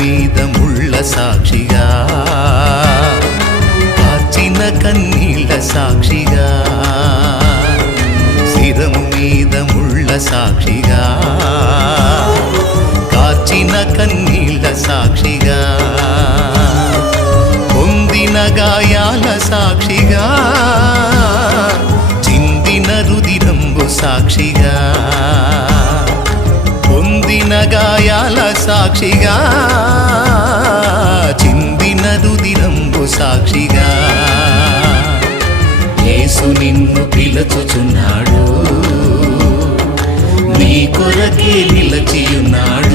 మీద ముళ్ళ సాక్షిగా, కార్చిన కన్నీళ్ళ సాక్షిగా, శిరము మీద ముళ్ళ సాక్షిగా, కార్చిన కన్నీళ్ళ సాక్షిగా, పొందిన గాయాల సాక్షిగా, చిందిన రుదిరంబు సాక్షిగా, పొందిన గాయాల సాక్షిగా, చిందిన రుదిరంబు సాక్షిగా, యేసు నిన్ను పిలుచుచున్నాడు, నీ కొరకే నిలచియున్నాడు.